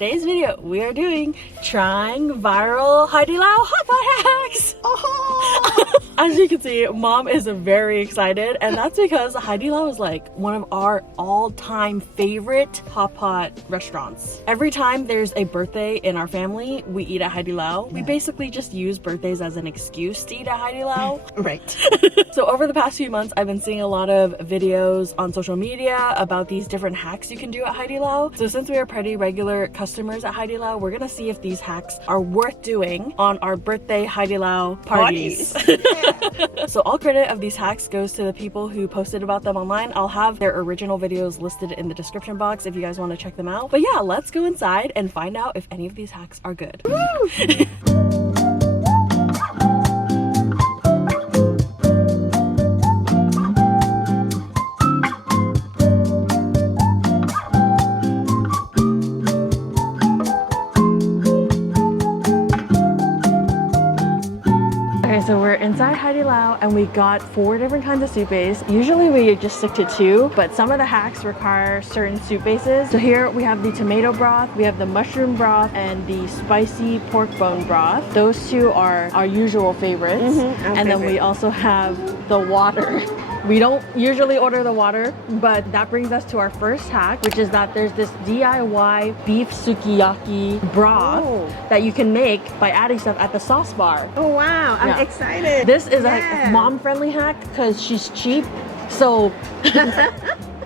today's video we are doing trying viral Haidilao Hotpot hacks. As you can see, mom is very excited, and that's because Haidilao is like one of our all-time favorite hotpot restaurants. Every time there's a birthday in our family, we eat at Haidilao. We basically just use birthdays as an excuse to eat at Haidilao. Right. So over the past few months, I've been seeing a lot of videos on social media about these different hacks you can do at Haidilao. So since we are pretty regular customers at Haidilao, we're gonna see if these hacks are worth doing on our birthday Haidilao parties. So all credit of these hacks goes to the people who posted about them online. I'll have their original videos listed in the description box if you guys want to check them out. But yeah, let's go inside and find out if any of these hacks are good. So we're inside Haidilao and we got 4 different kinds of soup base. Usually we just stick to 2, but some of the hacks require certain soup bases. So here we have the tomato broth, we have the mushroom broth, and the spicy pork bone broth. Those 2 are our usual favorites. And then we also have the water. We don't usually order the water, but that brings us to our first hack, which is that there's this DIY beef sukiyaki broth that you can make by adding stuff at the sauce bar. Oh wow, I'm excited. This is a mom-friendly hack because she's cheap, so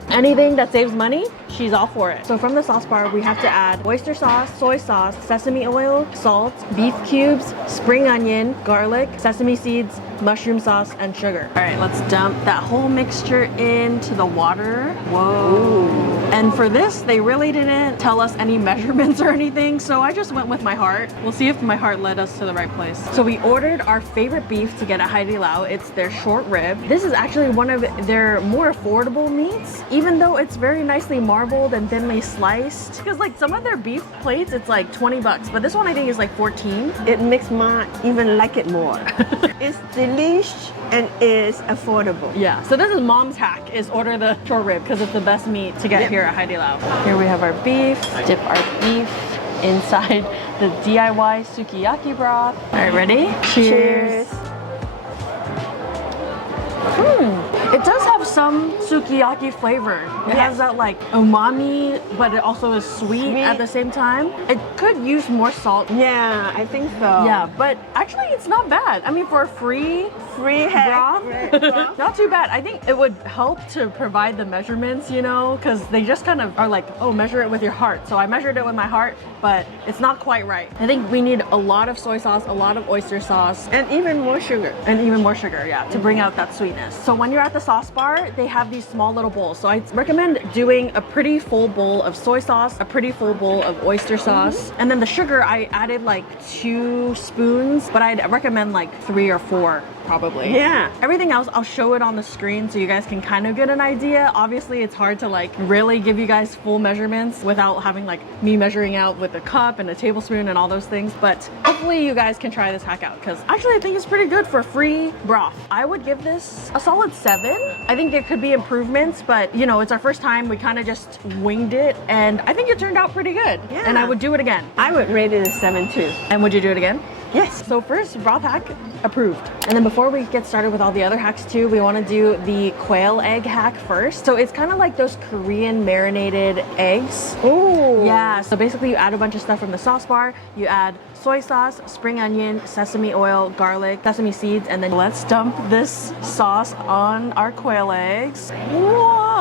anything that saves money, she's all for it. So from the sauce bar, we have to add oyster sauce, soy sauce, sesame oil, salt, beef cubes, spring onion, garlic, sesame seeds, mushroom sauce, and sugar. All right, let's dump that whole mixture into the water. Whoa. And for this, they really didn't tell us any measurements or anything, so I just went with my heart. We'll see if my heart led us to the right place. So we ordered our favorite beef to get at Haidilao. It's their short rib. This is actually one of their more affordable meats, even though it's very nicely marbled and thinly sliced. Because like some of their beef plates, it's like 20 bucks, but this one I think is like 14. It makes me even like it more. It's delish and is affordable. Yeah, so this is mom's hack, is order the short rib because it's the best meat to get here at Haidilao. Here we have our beef. Dip our beef inside the DIY sukiyaki broth. All right, ready? Cheers. It does have some sukiyaki flavor. It has that like umami, but it also is sweet at the same time. It could use more salt. Yeah, I think so. Yeah, but actually it's not bad. I mean, for a free broth, not too bad. I think it would help to provide the measurements, you know, because they just kind of are like, oh, measure it with your heart. So I measured it with my heart, but it's not quite right. I think we need a lot of soy sauce, a lot of oyster sauce, and even more sugar. Yeah, to bring out that sweetness. So when you're at the sauce bar, they have these small little bowls. So I recommend doing a pretty full bowl of soy sauce, a pretty full bowl of oyster sauce, and then the sugar I added like 2 spoons, but I'd recommend like 3 or 4 probably. Yeah. Everything else, I'll show it on the screen so you guys can kind of get an idea. Obviously, it's hard to like really give you guys full measurements without having like me measuring out with a cup and a tablespoon and all those things. But hopefully you guys can try this hack out because actually I think it's pretty good for free broth. I would give this a solid 7. I think there could be improvements, but you know, it's our first time. We kind of just winged it and I think it turned out pretty good. Yeah. And I would do it again. I would rate it a 7 too. And would you do it again? Yes. So first, broth hack approved. And then before we get started with all the other hacks too, we want to do the quail egg hack first. So it's kind of like those Korean marinated eggs. Oh. Yeah, so basically you add a bunch of stuff from the sauce bar. You add soy sauce, spring onion, sesame oil, garlic, sesame seeds, and then let's dump this sauce on our quail eggs. Whoa.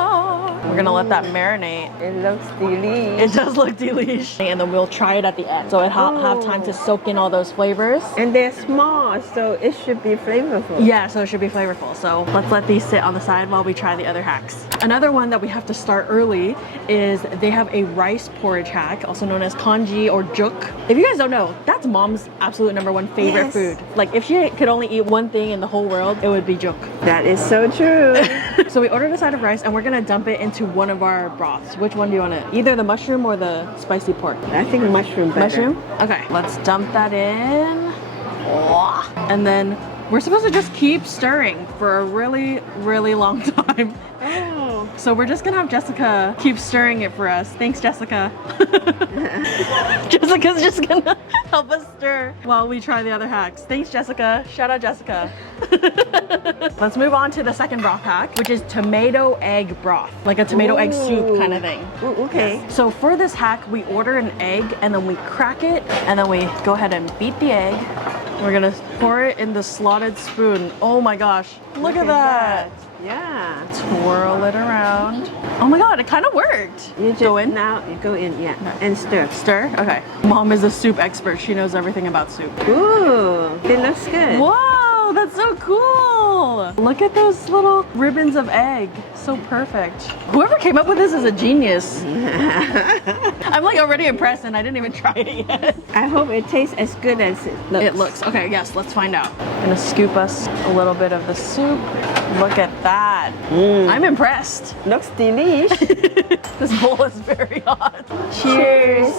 We're gonna let that marinate. It looks delicious. It does look delicious. And then we'll try it at the end. So it have time to soak in all those flavors. And they're small, so it should be flavorful. Yeah, so it should be flavorful. So let's let these sit on the side while we try the other hacks. Another one that we have to start early is they have a rice porridge hack, also known as congee or juk. If you guys don't know, that's mom's absolute #1 favorite food. Like if she could only eat one thing in the whole world, it would be juk. That is so true. So we ordered a side of rice and we're gonna dump it into one of our broths. Which one do you want to? Either the mushroom or the spicy pork? I think mushroom better. Mushroom? Okay, let's dump that in. And then we're supposed to just keep stirring for a really, really long time. Oh. So we're just gonna have Jessica keep stirring it for us. Thanks, Jessica. Jessica's just gonna help us stir while we try the other hacks. Thanks, Jessica. Shout out, Jessica. Let's move on to the second broth hack, which is tomato egg broth, like a tomato egg soup kind of thing. Ooh, okay. Yes. So for this hack, we order an egg and then we crack it and then we go ahead and beat the egg. We're gonna pour it in the slotted spoon. Oh my gosh, look at that. Yeah. Twirl it around. Oh my god, it kind of worked. You just Go in? Now you go in, yeah. And stir. Stir? Okay. Mom is a soup expert. She knows everything about soup. Ooh, it looks good. Whoa, that's so cool. Look at those little ribbons of egg. So perfect. Whoever came up with this is a genius. I'm like already impressed and I didn't even try it yet. I hope it tastes as good as it looks. It looks. Okay, yes, let's find out. I'm gonna scoop us a little bit of the soup. Look at that. I'm impressed. Looks delish. This bowl is very hot. Cheers.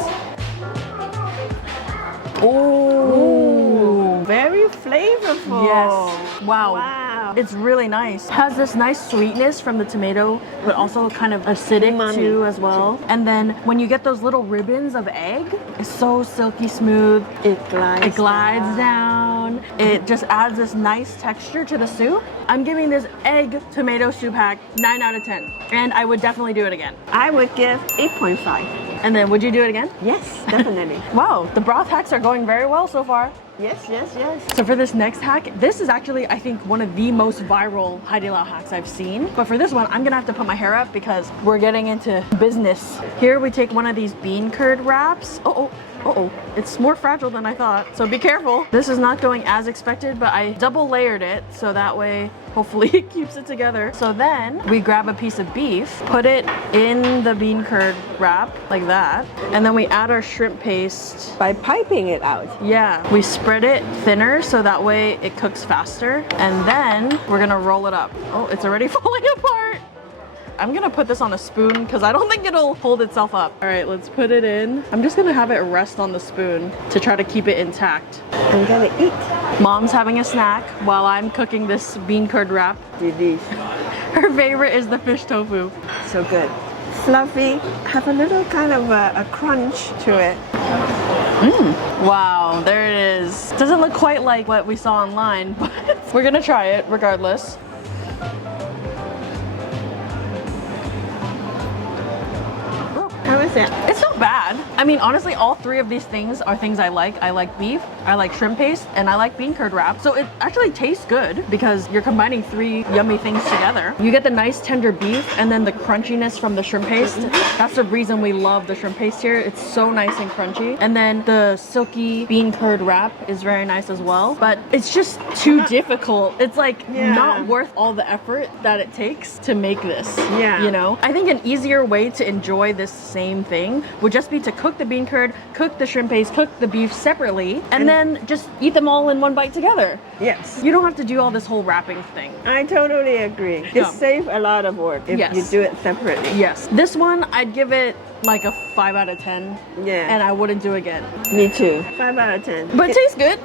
Oh, very flavorful. yes. Wow. Wow. It's really nice. Has this nice sweetness from the tomato, but also kind of acidic Umami. too as well. And then when you get those little ribbons of egg, it's so silky smooth. It glides. It glides down. It just adds this nice texture to the soup. I'm giving this egg tomato soup hack 9 out of 10. And I would definitely do it again. I would give 8.5. And then would you do it again? Yes, definitely. Wow, the broth hacks are going very well so far. Yes, yes, yes. So for this next hack, this is actually, I think, one of the most viral Haidilao hacks I've seen. But for this one, I'm gonna have to put my hair up because we're getting into business. Here we take one of these bean curd wraps. Uh-oh, it's more fragile than I thought, so be careful. This is not going as expected, but I double layered it, so that way, hopefully it keeps it together. So then we grab a piece of beef, put it in the bean curd wrap, like that, and then we add our shrimp paste. By piping it out. Yeah, we spread it thinner so that way it cooks faster. And then we're gonna roll it up. Oh, it's already falling apart. I'm gonna put this on a spoon because I don't think it'll hold itself up. All right, let's put it in. I'm just gonna have it rest on the spoon to try to keep it intact. I'm gonna eat. Mom's having a snack while I'm cooking this bean curd wrap. Delish. Her favorite is the fish tofu. So good. Fluffy. Have a little kind of a crunch to it. Wow, there it is. Doesn't look quite like what we saw online, but we're gonna try it regardless. How is it? It's not bad. I mean, honestly, all three of these things are things I like. I like beef, I like shrimp paste, and I like bean curd wrap. So it actually tastes good because you're combining three yummy things together. You get the nice tender beef and then the crunchiness from the shrimp paste. That's the reason we love the shrimp paste here. It's so nice and crunchy. And then the silky bean curd wrap is very nice as well. But it's just too difficult. It's like not worth all the effort that it takes to make this. Yeah. You know? I think an easier way to enjoy this same thing would just be to cook the bean curd, cook the shrimp paste, cook the beef separately, and then just eat them all in one bite together. Yes. You don't have to do all this whole wrapping thing. I totally agree. It saves a lot of work if you do it separately. Yes. This one, I'd give it like a 5 out of 10. Yeah. And I wouldn't do again. Me too. 5 out of 10. But it tastes good.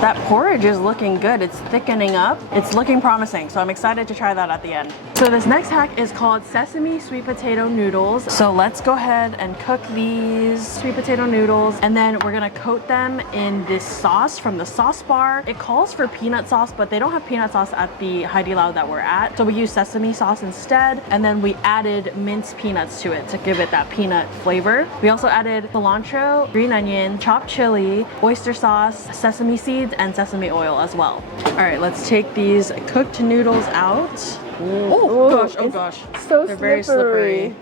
That porridge is looking good. It's thickening up. It's looking promising. So I'm excited to try that at the end. So this next hack is called sesame sweet potato noodles. So let's go ahead and cook these sweet potato noodles. And then we're gonna coat them in this sauce from the sauce bar. It calls for peanut sauce, but they don't have peanut sauce at the Haidilao that we're at. So we use sesame sauce instead. And then we added minced peanuts to it to give it that peanut flavor. We also added cilantro, green onion, chopped chili, oyster sauce, sesame seeds, and sesame oil as well. All right, let's take these cooked noodles out. Oh gosh. So They're very slippery.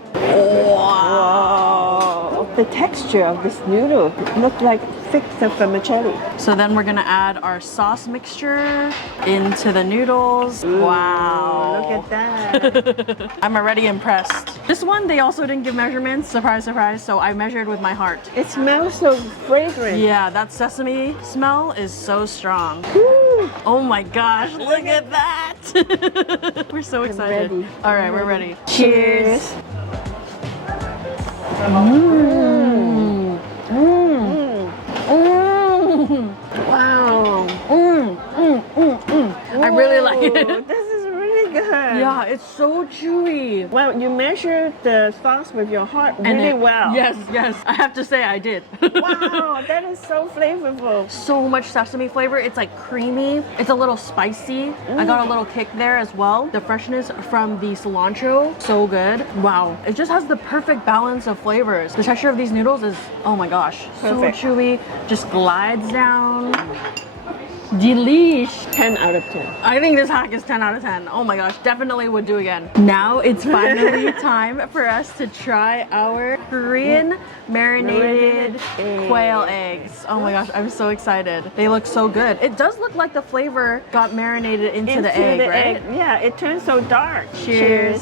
Wow. The texture of this noodle looks like thick vermicelli. So then we're gonna add our sauce mixture into the noodles. Wow. Look at that. I'm already impressed. This one, they also didn't give measurements, surprise, surprise, so I measured with my heart. It smells so fragrant. Yeah, that sesame smell is so strong. Woo. Oh my gosh, look at that. We're so excited. ready. All right, we're ready. Cheers. Wow. I really like it. This is really good. Yeah, it's so chewy. Well, you measure the sauce with your heart And really it- well. Yes, yes. I have to say I did. Wow, that is so flavorful. So much sesame flavor. It's like creamy. It's a little spicy. I got a little kick there as well. The freshness from the cilantro, so good. Wow. It just has the perfect balance of flavors. The texture of these noodles is, oh my gosh, Perfect. so chewy. Just glides down. Delish. 10 out of 10. I think this hack is 10 out of 10. Oh my gosh, definitely would do again. Now it's finally time for us to try our Korean marinated quail eggs. Oh my gosh, I'm so excited. They look so good. It does look like the flavor got marinated into the egg, right? Yeah, it turns so dark. Cheers.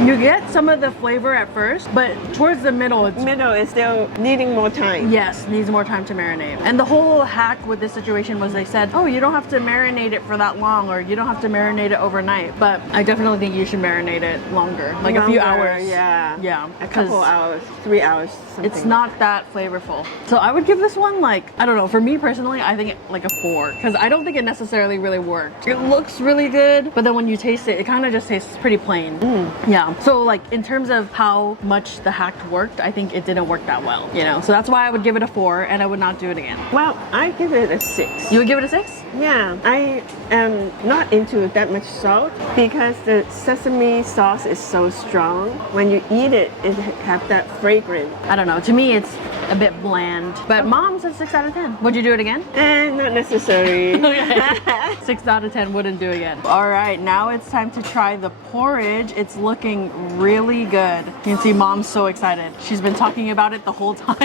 You get some of the flavor at first, but towards the middle, it's Middle is still needing more time. yes, needs more time to marinate. And the whole hack with this situation was they said, oh, you don't have to marinate it for that long, or you don't have to marinate it overnight. But I definitely think you should marinate it longer, like a few Longer, hours. Yeah. Yeah. A couple 'cause hours, 3 hours, something. It's not that flavorful. So I would give this one like, I don't know, for me personally, I think like a 4, because I don't think it necessarily really worked. It looks really good, but then when you taste it, it kind of just tastes pretty plain. Yeah. So like in terms of how much the hack worked, I think it didn't work that well, you know? So that's why I would give it a 4 and I would not do it again. Well, I give it a 6. You would give it a 6? Yeah, I am not into that much salt because the sesame sauce is so strong. When you eat it, it have that fragrance. I don't know. To me, it's a bit bland. But mom said 6 out of 10. Would you do it again? And not necessary. 6 out of 10 wouldn't do again. All right, now it's time to try the porridge. It's looking really good. You can see mom's so excited. She's been talking about it the whole time.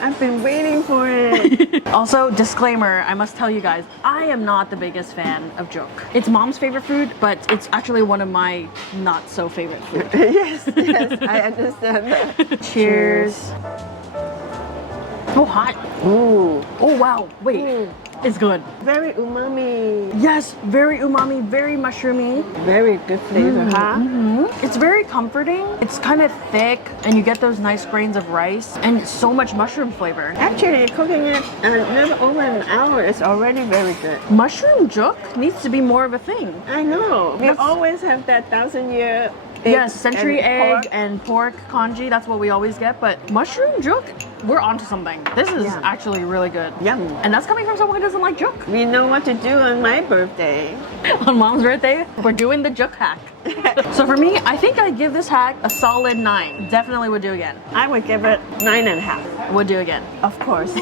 I've been waiting for it. Also, disclaimer, I must tell you guys, I am not the biggest fan of juk. It's mom's favorite food, but it's actually one of my not so favorite food. Yes, I understand that. Cheers. Oh, hot. Ooh, Oh, wow. Wait. Mm. It's good. very umami. Yes, very umami, very mushroomy. Very good flavor, huh? It's very comforting. It's kind of thick, and you get those nice grains of rice, and so much mushroom flavor. Actually, cooking it a little over an hour is already very good. Mushroom juk needs to be more of a thing. I know. We That's- always have that 1,000-year Yes, century egg pork. and pork congee, that's what we always get, but mushroom juk, we're onto something. This is Yeah. actually really good. Yum. And that's coming from someone who doesn't like juk. We know what to do on my birthday. On mom's birthday, we're doing the juk hack. So for me, I think I give this hack a solid 9. Definitely would do again. I would give it 9.5. Would do again. Of course.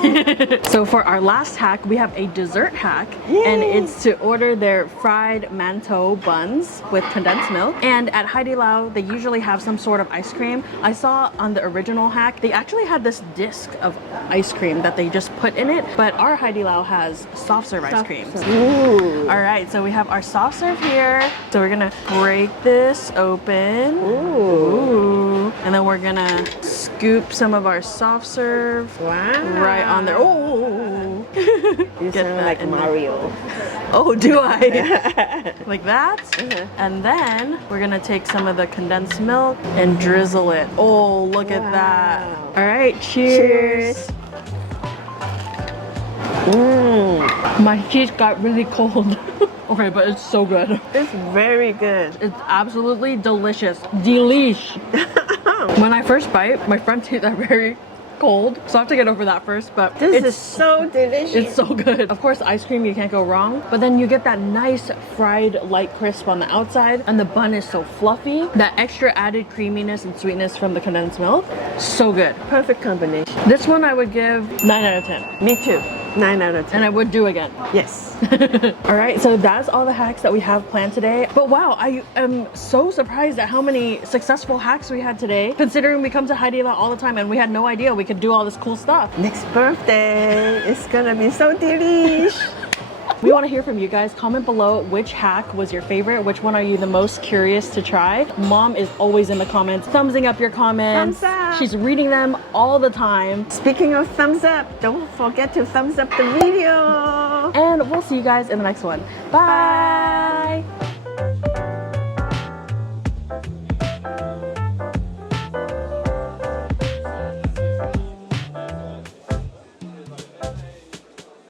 So for our last hack, we have a dessert hack, Yay. and it's to order their fried mantou buns with condensed milk. And at Haidilao, they usually have some sort of ice cream. I saw on the original hack, they actually had this disc of ice cream that they just put in it, but our Haidilao has soft serve ice creams. Ooh. All right, so we have our soft serve here. So we're gonna break this open. Ooh. And then we're gonna scoop some of our soft serve Wow. right on there. Oh, You Get sound that like in there. Mario. oh, do I? Like that? Uh-huh. And then we're gonna take some of the condensed milk and drizzle it. Oh, look at that. Wow. All right, cheers. Mmm. My teeth got really cold. Okay, but it's so good. It's very good. It's absolutely delicious. Delish. When I first bite, my front teeth are very cold, so I have to get over that first, but This it's is so delicious. it's so good. Of course, ice cream, you can't go wrong, but then you get that nice fried light crisp on the outside, and the bun is so fluffy. That extra added creaminess and sweetness from the condensed milk, so good. Perfect combination. This one I would give 9 out of 10, Me too. 9 out of 10. and I would do again. Yes. All right, so that's all the hacks that we have planned today. But wow, I am so surprised at how many successful hacks we had today, considering we come to Haidilao all the time and we had no idea we could do all this cool stuff. Next birthday, it's gonna be so delish. We want to hear from you guys. Comment below which hack was your favorite. Which one are you the most curious to try? Mom is always in the comments, thumbsing up your comments. Thumbs up. She's reading them all the time. Speaking of thumbs up, don't forget to thumbs up the video. And we'll see you guys in the next one. Bye.